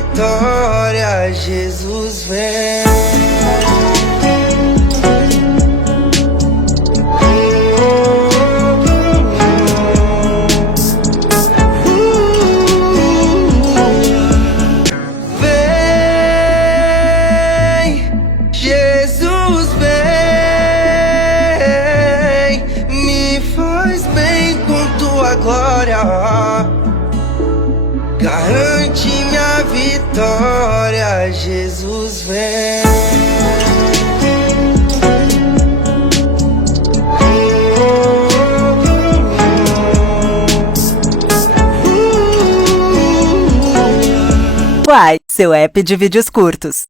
vitória, Jesus vem. Jesus vem, me faz bem com tua glória, garante minha vitória, Jesus vem. Uai, seu app de vídeos curtos.